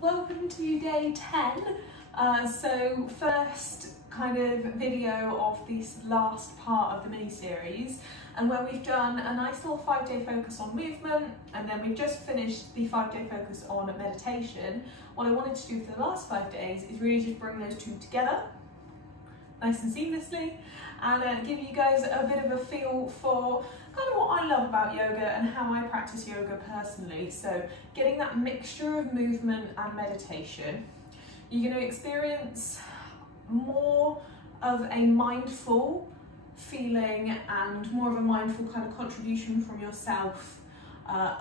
Welcome to day 10. So first kind of video of this last part of the mini-series, and where we've done a nice little 5-day focus on movement, and then we've just finished the 5-day focus on meditation. What I wanted to do for the last 5 days is really just bring those two together nice and seamlessly, and give you guys a bit of a feel for kind of what I love about yoga and how I practice yoga personally. So getting that mixture of movement and meditation, you're going to experience more of a mindful feeling and more of a mindful kind of contribution from yourself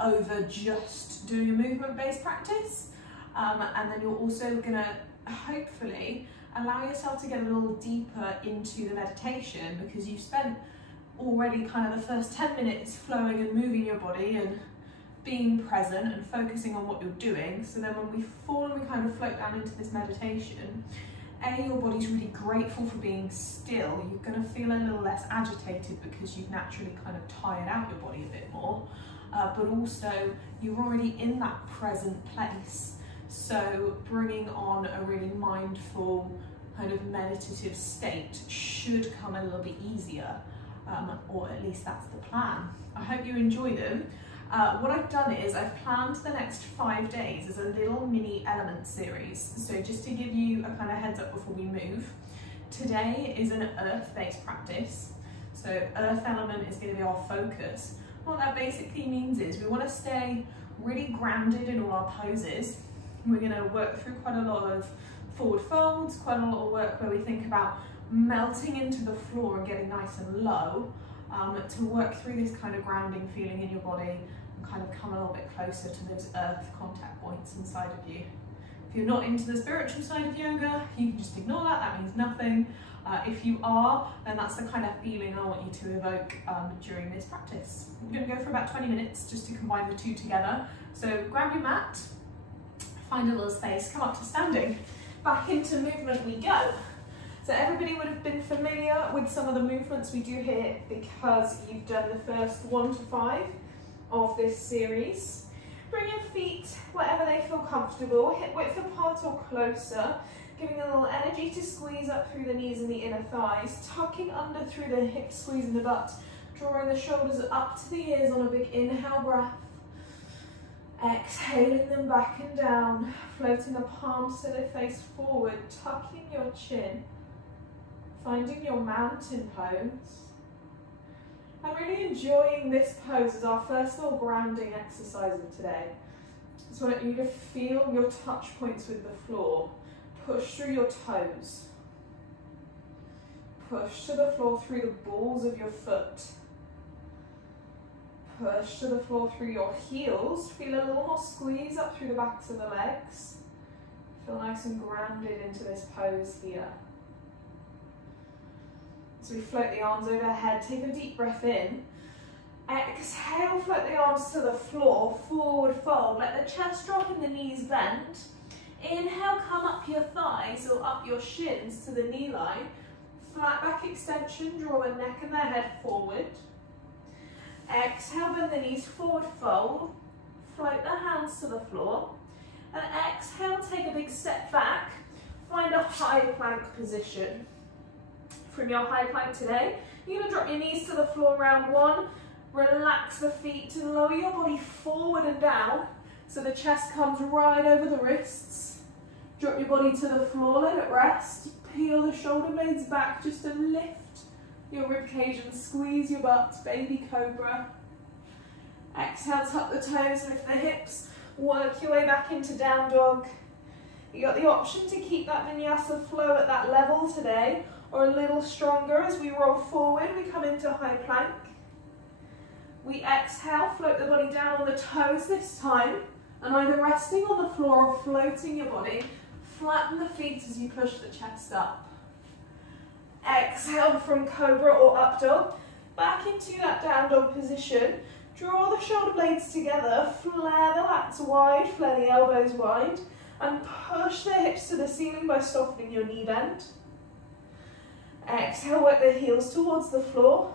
over just doing a movement-based practice. And then you're also going to hopefully allow yourself to get a little deeper into the meditation, because you've spent already kind of the first 10 minutes flowing and moving your body and being present and focusing on what you're doing. So then when we fall and we kind of float down into this meditation, your body's really grateful for being still. You're going to feel a little less agitated because you've naturally kind of tired out your body a bit more, but also you're already in that present place. So bringing on a really mindful kind of meditative state should come a little bit easier, or at least that's the plan. I hope you enjoy them. What I've done is I've planned the next 5 days as a little mini element series. So just to give you a kind of heads up before we move, today is an earth-based practice. So earth element is going to be our focus. What that basically means is we want to stay really grounded in all our poses. We're going to work through quite a lot of forward folds, quite a lot of work where we think about melting into the floor and getting nice and low, to work through this kind of grounding feeling in your body and kind of come a little bit closer to those earth contact points inside of you. If you're not into the spiritual side of yoga, you can just ignore that, that means nothing. If you are, then that's the kind of feeling I want you to evoke during this practice. I'm going to go for about 20 minutes just to combine the two together. So grab your mat, find a little space, come up to standing. Back into movement we go. So everybody would have been familiar with some of the movements we do here because you've done the first 1 to 5 of this series. Bring your feet wherever they feel comfortable, hip width apart or closer, giving a little energy to squeeze up through the knees and the inner thighs, tucking under through the hips, squeezing the butt, drawing the shoulders up to the ears on a big inhale breath. Exhaling them back and down, floating the palms so they face forward, tucking your chin, finding your mountain pose. I'm really enjoying this pose as our first little grounding exercise of today. So I want you to feel your touch points with the floor. Push through your toes. Push to the floor through the balls of your foot. Push to the floor through your heels. Feel a little more squeeze up through the backs of the legs. Feel nice and grounded into this pose here. So we float the arms overhead, take a deep breath in. Exhale, float the arms to the floor, forward fold. Let the chest drop and the knees bend. Inhale, come up your thighs or up your shins to the knee line. Flat back extension, draw the neck and the head forward. Exhale, bend the knees, forward fold. Float the hands to the floor. And exhale, take a big step back. Find a high plank position. From your high plank today, you're going to drop your knees to the floor round 1. Relax the feet and lower your body forward and down so the chest comes right over the wrists. Drop your body to the floor, let it rest. Peel the shoulder blades back just to lift your ribcage and squeeze your butt, baby cobra. Exhale, tuck the toes, lift the hips, work your way back into down dog. You got the option to keep that vinyasa flow at that level today, or a little stronger as we roll forward. We come into high plank. We exhale, float the body down on the toes this time, and either resting on the floor or floating your body. Flatten the feet as you push the chest up. Exhale from cobra or up dog. Back into that down dog position. Draw the shoulder blades together. Flare the lats wide, flare the elbows wide. And push the hips to the ceiling by softening your knee bend. Exhale, work the heels towards the floor.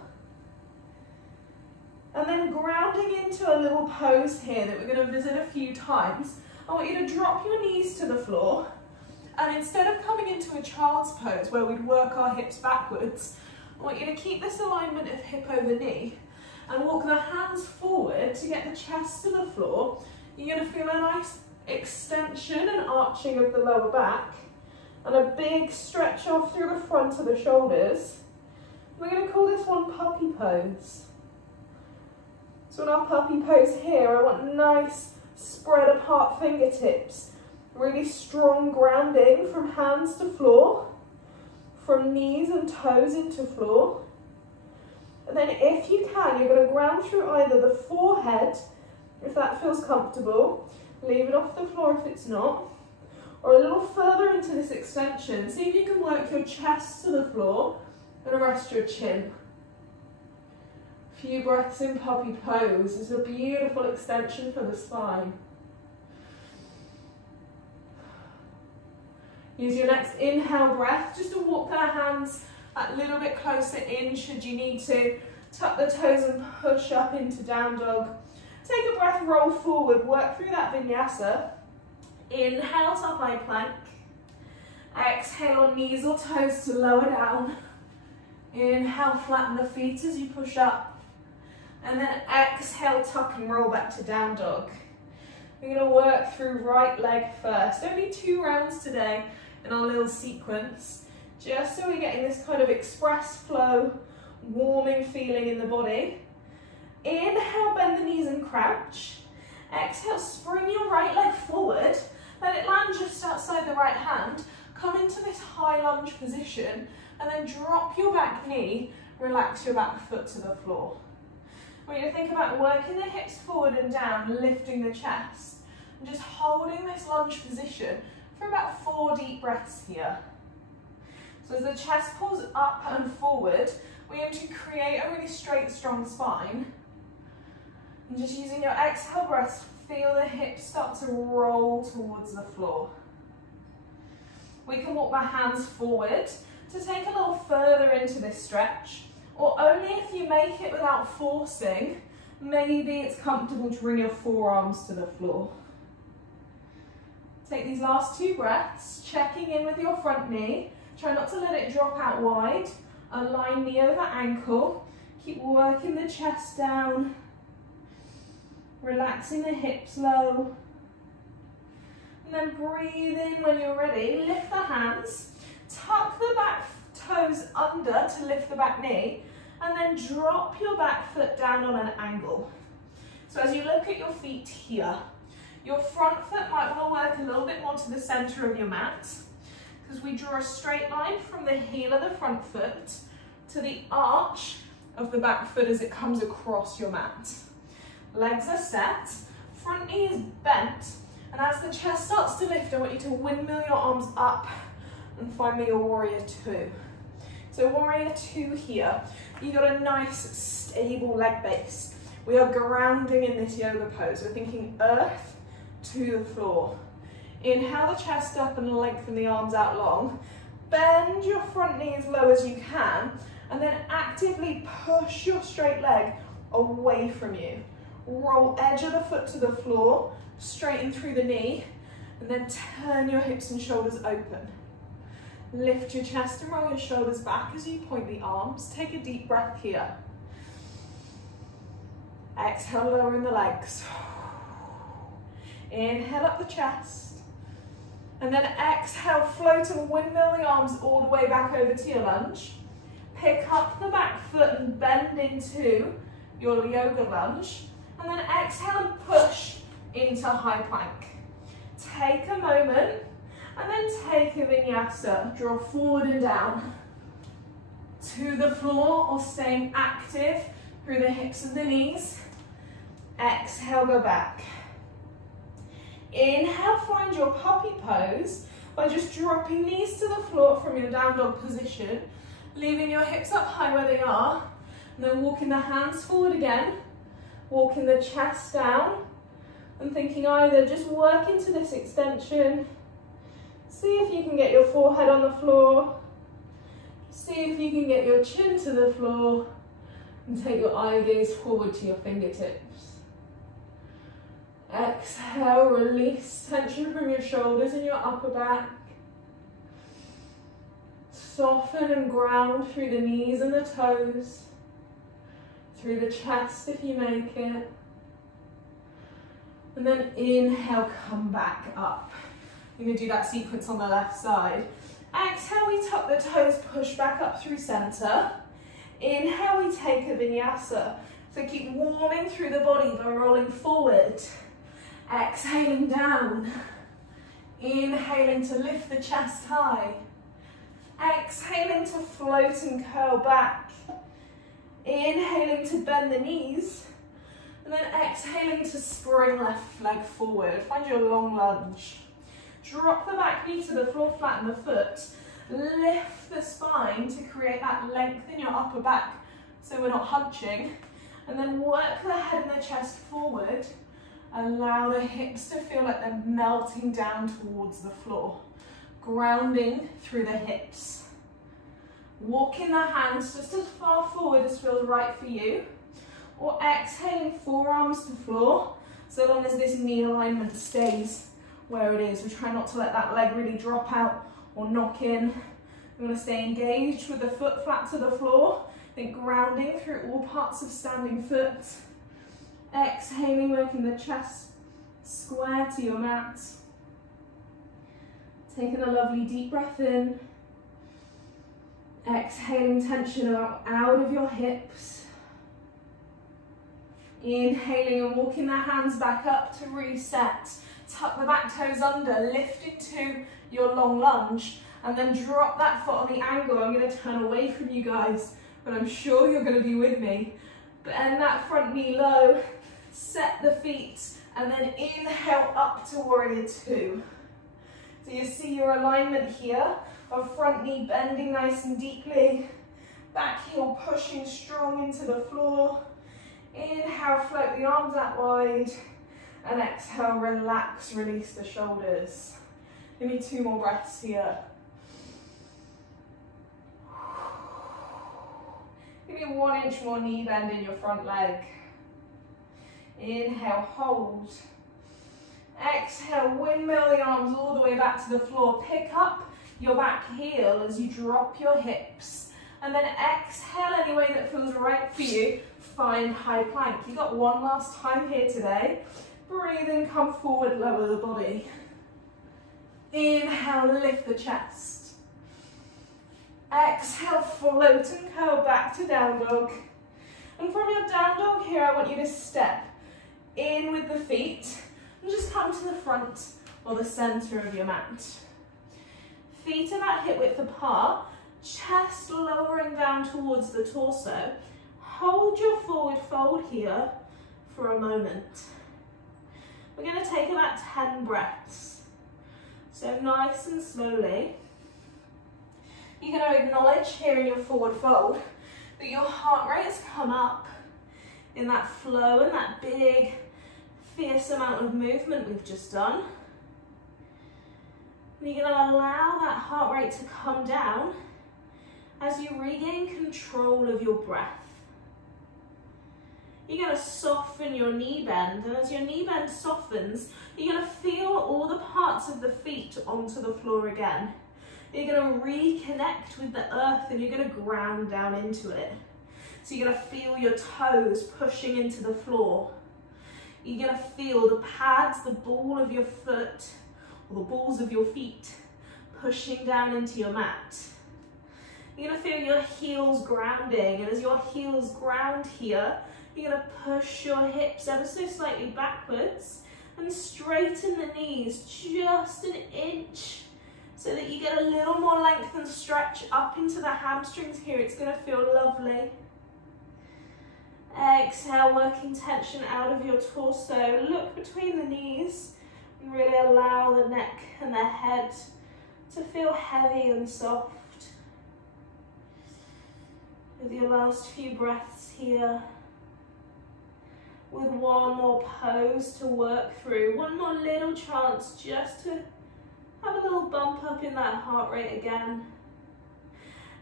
And then grounding into a little pose here that we're going to visit a few times. I want you to drop your knees to the floor, and instead of coming into a child's pose where we'd work our hips backwards, I want you to keep this alignment of hip over knee and walk the hands forward to get the chest to the floor. You're going to feel a nice extension and arching of the lower back and a big stretch off through the front of the shoulders. We're going to call this one puppy pose. So in our puppy pose here, I want nice spread apart fingertips, really strong grounding from hands to floor, from knees and toes into floor. And then if you can, you're going to ground through either the forehead, if that feels comfortable, leave it off the floor if it's not, or a little further into this extension. See if you can work your chest to the floor and rest your chin. A few breaths in puppy pose. It's a beautiful extension for the spine. Use your next inhale breath just to walk the hands a little bit closer in should you need to. Tuck the toes and push up into down dog. Take a breath, roll forward, work through that vinyasa. Inhale to high plank. Exhale on knees or toes to lower down. Inhale, flatten the feet as you push up. And then exhale, tuck and roll back to down dog. We're going to work through right leg first. Only 2 rounds today in our little sequence, just so we're getting this kind of express flow, warming feeling in the body. Inhale, bend the knees and crouch. Exhale, spring your right leg forward. Let it land just outside the right hand. Come into this high lunge position and then drop your back knee. Relax your back foot to the floor. I want you to think about working the hips forward and down, lifting the chest, and just holding this lunge position for about 4 deep breaths here. So as the chest pulls up and forward, we aim to create a really straight, strong spine. And just using your exhale breaths, feel the hips start to roll towards the floor. We can walk the hands forward to take a little further into this stretch, or only if you make it without forcing, maybe it's comfortable to bring your forearms to the floor. Take these last 2 breaths, checking in with your front knee. Try not to let it drop out wide. Align knee over ankle. Keep working the chest down. Relaxing the hips low. And then breathe in when you're ready. Lift the hands. Tuck the back toes under to lift the back knee. And then drop your back foot down on an angle. So as you look at your feet here, your front foot might want to work a little bit more to the center of your mat, because we draw a straight line from the heel of the front foot to the arch of the back foot as it comes across your mat. Legs are set, front knee is bent, and as the chest starts to lift, I want you to windmill your arms up and find me your warrior 2. So warrior 2 here, you got a nice stable leg base. We are grounding in this yoga pose. We're thinking earth to the floor. Inhale the chest up and lengthen the arms out long. Bend your front knee as low as you can, and then actively push your straight leg away from you. Roll edge of the foot to the floor, straighten through the knee, and then turn your hips and shoulders open. Lift your chest and roll your shoulders back as you point the arms. Take a deep breath here. Exhale, lowering the legs. Inhale up the chest. And then exhale, float and windmill the arms all the way back over to your lunge. Pick up the back foot and bend into your yoga lunge. And then exhale and push into high plank. Take a moment and then take a vinyasa. Draw forward and down to the floor, or staying active through the hips and the knees. Exhale, go back. Inhale, find your puppy pose by just dropping knees to the floor from your down dog position, leaving your hips up high where they are, and then walking the hands forward again, walking the chest down, and thinking either just work into this extension, see if you can get your forehead on the floor, see if you can get your chin to the floor, and take your eye gaze forward to your fingertips. Exhale, release tension from your shoulders and your upper back. Soften and ground through the knees and the toes, through the chest if you make it. And then inhale, come back up. You're going to do that sequence on the left side. Exhale, we tuck the toes, push back up through center. Inhale, we take a vinyasa. So keep warming through the body by rolling forward. Exhaling down. Inhaling to lift the chest high. Exhaling to float and curl back. Inhaling to bend the knees. And then exhaling to spring left leg forward. Find your long lunge. Drop the back knee to the floor, flatten the foot. Lift the spine to create that length in your upper back so we're not hunching. And then work the head and the chest forward. Allow the hips to feel like they're melting down towards the floor. Grounding through the hips. Walking the hands just as far forward as feels right for you. Or exhaling forearms to floor, so long as this knee alignment stays where it is. We try not to let that leg really drop out or knock in. We want to stay engaged with the foot flat to the floor, then grounding through all parts of standing foot. Exhaling, working the chest square to your mat. Taking a lovely deep breath in. Exhaling tension out of your hips. Inhaling and walking the hands back up to reset. Tuck the back toes under, lift into your long lunge, and then drop that foot on the angle. I'm going to turn away from you guys, but I'm sure you're going to be with me. Bend that front knee low, set the feet, and then inhale up to warrior two. So you see your alignment here of front knee bending nice and deeply, back heel pushing strong into the floor. Inhale, float the arms out wide, and exhale, relax, release the shoulders. Give me 2 more breaths here. Give me 1 inch more knee bend in your front leg. Inhale, hold. Exhale, windmill the arms all the way back to the floor. Pick up your back heel as you drop your hips. And then exhale any way that feels right for you. Find high plank. You got 1 last time here today. Breathe in, come forward, lower the body. Inhale, lift the chest. Exhale, float and curl back to down dog. And from your down dog here, I want you to step in with the feet and just come to the front or the center of your mat. Feet about hip width apart, chest lowering down towards the torso. Hold your forward fold here for a moment. We're going to take about 10 breaths. So nice and slowly. You're going to acknowledge here in your forward fold that your heart rate has come up in that flow and that big, fierce amount of movement we've just done. And you're going to allow that heart rate to come down as you regain control of your breath. You're going to soften your knee bend, and as your knee bend softens, you're going to feel all the parts of the feet onto the floor again. You're going to reconnect with the earth and you're going to ground down into it. So you're going to feel your toes pushing into the floor. You're going to feel the pads, the ball of your foot, or the balls of your feet pushing down into your mat. You're going to feel your heels grounding, and as your heels ground here, you're going to push your hips ever so slightly backwards and straighten the knees just an inch so that you get a little more length and stretch up into the hamstrings here. It's going to feel lovely. Exhale, working tension out of your torso. Look between the knees and really allow the neck and the head to feel heavy and soft. With your last few breaths here, with 1 more pose to work through, 1 more little chance just to have a little bump up in that heart rate again.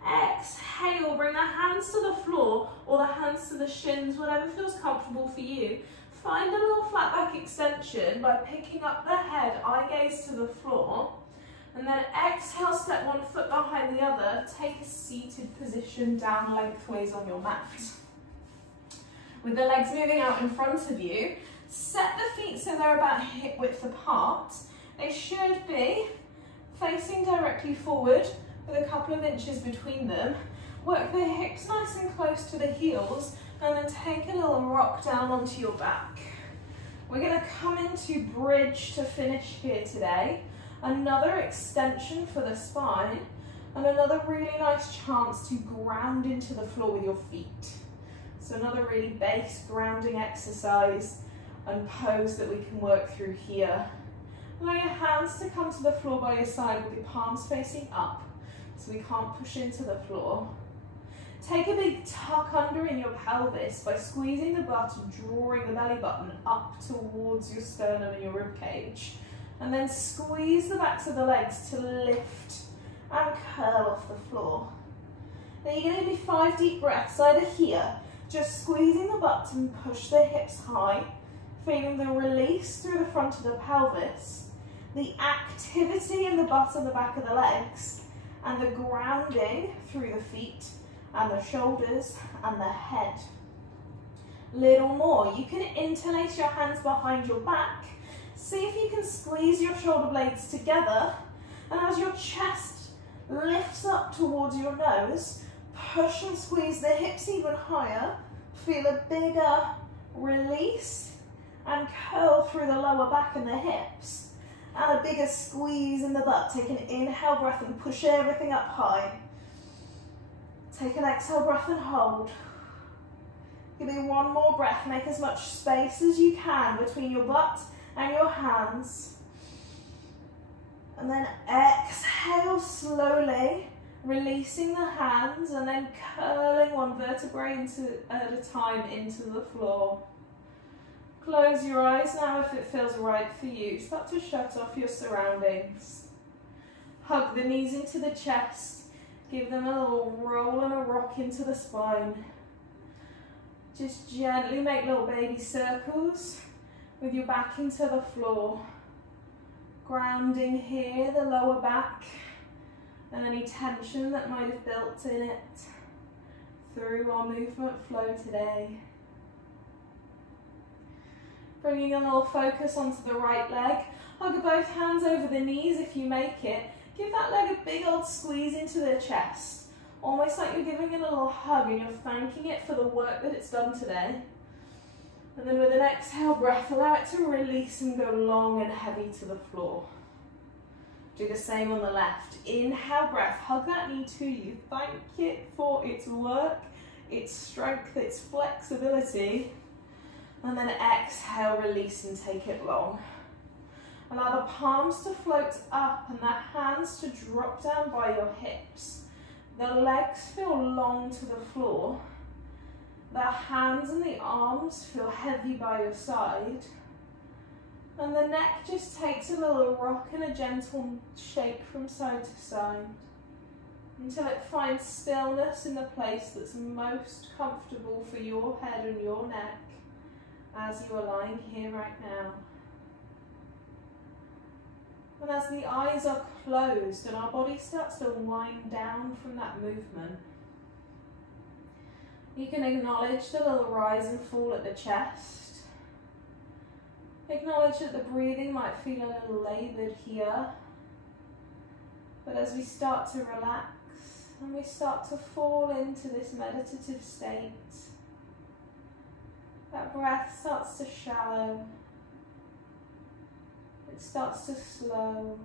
Exhale, bring the hands to the floor or the hands to the shins, whatever feels comfortable for you. Find a little flat back extension by picking up the head, eye gaze to the floor, and then exhale, step one foot behind the other, take a seated position down lengthways on your mat. With the legs moving out in front of you, set the feet so they're about hip width apart. They should be facing directly forward with a couple of inches between them. Work the hips nice and close to the heels, and then take a little rock down onto your back. We're going to come into bridge to finish here today. Another extension for the spine, and another really nice chance to ground into the floor with your feet. So another really base grounding exercise and pose that we can work through here. Allow your hands to come to the floor by your side with your palms facing up, so we can't push into the floor. Take a big tuck under in your pelvis by squeezing the butt and drawing the belly button up towards your sternum and your rib cage. And then squeeze the backs of the legs to lift and curl off the floor. Now you're going to do 5 deep breaths either here, just squeezing the butt and push the hips high, feeling the release through the front of the pelvis, the activity in the butt and the back of the legs, and the grounding through the feet and the shoulders and the head. Little more. You can interlace your hands behind your back. See if you can squeeze your shoulder blades together, and as your chest lifts up towards your nose, push and squeeze the hips even higher. Feel a bigger release and curl through the lower back and the hips, and a bigger squeeze in the butt. Take an inhale breath and push everything up high. Take an exhale breath and hold. Give me one more breath. Make as much space as you can between your butt and your hands. And then exhale slowly, releasing the hands and then curling one vertebrae at a time into the floor. Close your eyes now if it feels right for you. Start to shut off your surroundings. Hug the knees into the chest. Give them a little roll and a rock into the spine. Just gently make little baby circles with your back into the floor. Grounding here, the lower back, and any tension that might have built in it through our movement flow today. Bringing a little focus onto the right leg. Hug both hands over the knees if you make it. Give that leg a big old squeeze into the chest, almost like you're giving it a little hug and you're thanking it for the work that it's done today. And then with an exhale breath, allow it to release and go long and heavy to the floor. Do the same on the left. Inhale breath, hug that knee to you, thank it for its work, its strength, its flexibility. And then exhale, release and take it long. Allow the palms to float up and the hands to drop down by your hips. The legs feel long to the floor. The hands and the arms feel heavy by your side. And the neck just takes a little rock in a gentle shake from side to side until it finds stillness in the place that's most comfortable for your head and your neck as you are lying here right now. And as the eyes are closed and our body starts to wind down from that movement, you can acknowledge the little rise and fall at the chest. Acknowledge that the breathing might feel a little laboured here. But as we start to relax and we start to fall into this meditative state, that breath starts to shallow. It starts to slow,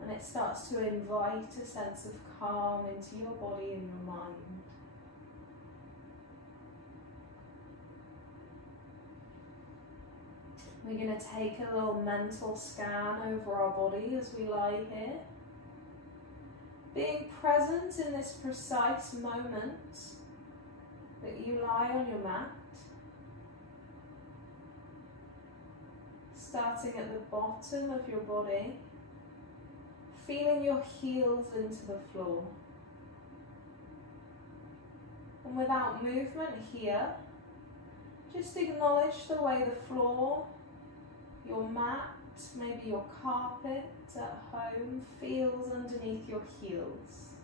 and it starts to invite a sense of calm into your body and your mind. We're going to take a little mental scan over our body as we lie here, being present in this precise moment that you lie on your mat. Starting at the bottom of your body, feeling your heels into the floor. And without movement here, just acknowledge the way the floor, your mat, maybe your carpet at home feels underneath your heels.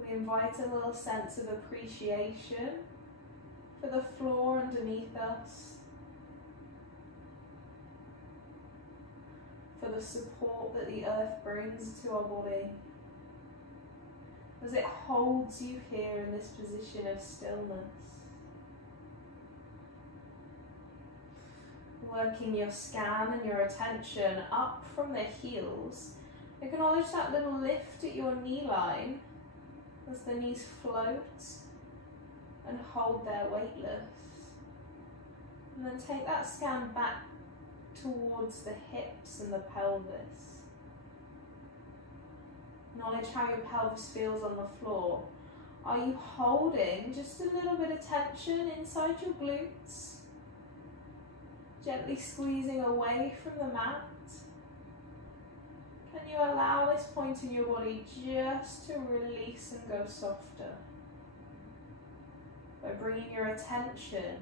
We invite a little sense of appreciation for the floor underneath us, for the support that the earth brings to our body, as it holds you here in this position of stillness. Working your scan and your attention up from the heels, acknowledge that little lift at your knee line as the knees float and hold there weightless. And then take that scan back towards the hips and the pelvis. Acknowledge how your pelvis feels on the floor. Are you holding just a little bit of tension inside your glutes? Gently squeezing away from the mat. Can you allow this point in your body just to release and go softer? By bringing your attention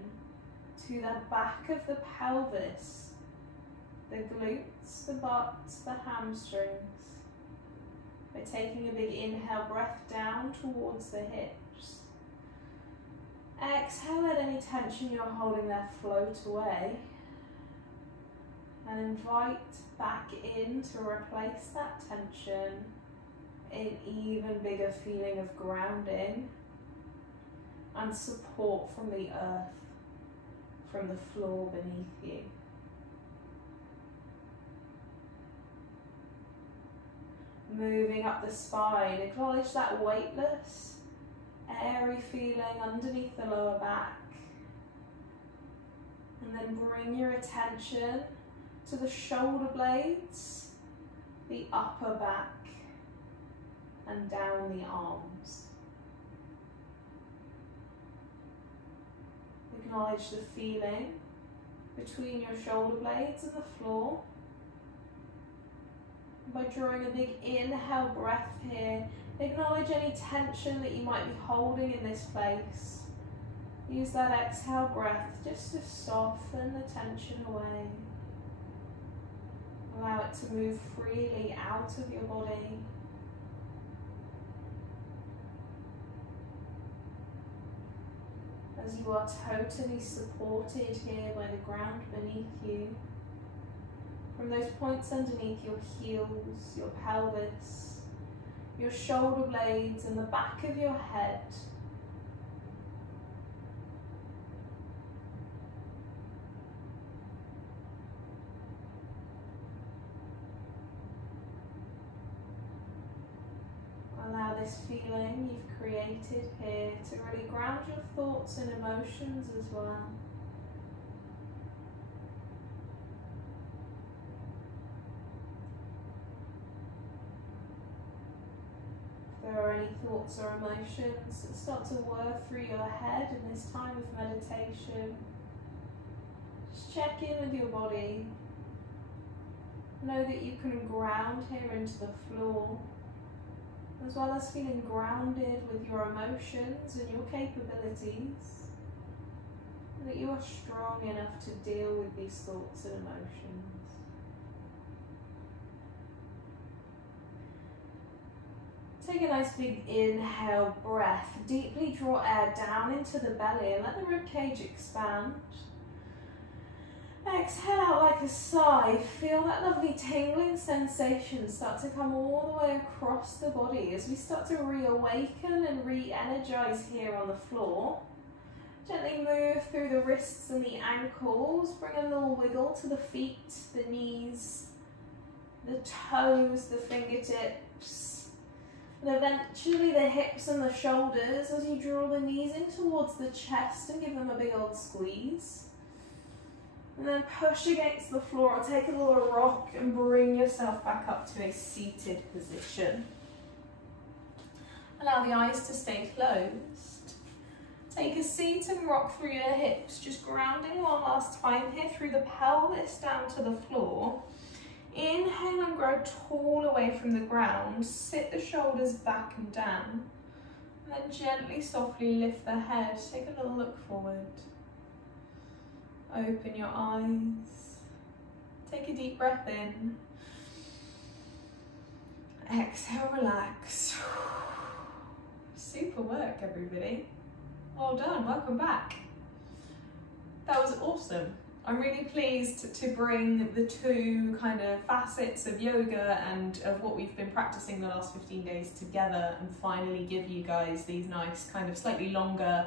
to the back of the pelvis, the glutes, the butt, the hamstrings. By taking a big inhale breath down towards the hips. Exhale, let any tension you're holding there float away. And invite back in to replace that tension in even bigger feeling of grounding and support from the earth, from the floor beneath you. Moving up the spine, acknowledge that weightless, airy feeling underneath the lower back. And then bring your attention to the shoulder blades, the upper back, and down the arms. Acknowledge the feeling between your shoulder blades and the floor. By drawing a big inhale breath here, acknowledge any tension that you might be holding in this place. Use that exhale breath just to soften the tension away. Allow it to move freely out of your body. As you are totally supported here by the ground beneath you. From those points underneath your heels, your pelvis, your shoulder blades and the back of your head. Allow this feeling you've created here to really ground your thoughts and emotions as well. If there are any thoughts or emotions that start to whir through your head in this time of meditation, just check in with your body. Know that you can ground here into the floor, as well as feeling grounded with your emotions and your capabilities, and that you are strong enough to deal with these thoughts and emotions. Take a nice big inhale breath, deeply draw air down into the belly and let the ribcage expand. Exhale out like a sigh. Feel that lovely tingling sensation start to come all the way across the body as we start to reawaken and re-energize here on the floor. Gently move through the wrists and the ankles. Bring a little wiggle to the feet, the knees, the toes, the fingertips, and eventually the hips and the shoulders as you draw the knees in towards the chest and give them a big old squeeze. And then push against the floor or take a little rock and bring yourself back up to a seated position. Allow the eyes to stay closed. Take a seat and rock through your hips, just grounding one last time here through the pelvis down to the floor. Inhale and grow tall away from the ground. Sit the shoulders back and down. And then gently, softly lift the head. Take a little look forward. Open your eyes. Take a deep breath in. Exhale, relax. Super work, everybody. Well done, welcome back. That was awesome. I'm really pleased to bring the two kind of facets of yoga and of what we've been practicing the last 15 days together and finally give you guys these nice kind of slightly longer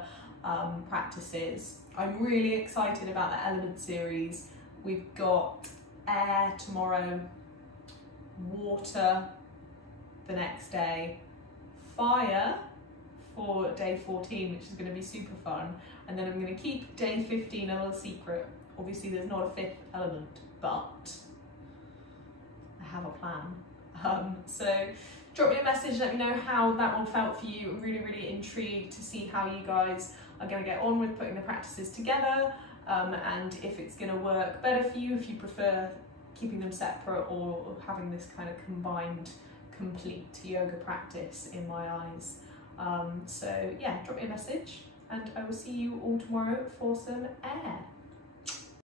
practices. I'm really excited about the element series. We've got air tomorrow, water the next day, fire for day 14, which is going to be super fun, and then I'm going to keep day 15 a little secret. Obviously there's not a fifth element, but I have a plan. So drop me a message, let me know how that one felt for you. I'm really, really intrigued to see how you guys are going to get on with putting the practices together, and if it's going to work better for you, if you prefer keeping them separate or having this kind of combined complete yoga practice in my eyes. So yeah, drop me a message and I will see you all tomorrow for some air.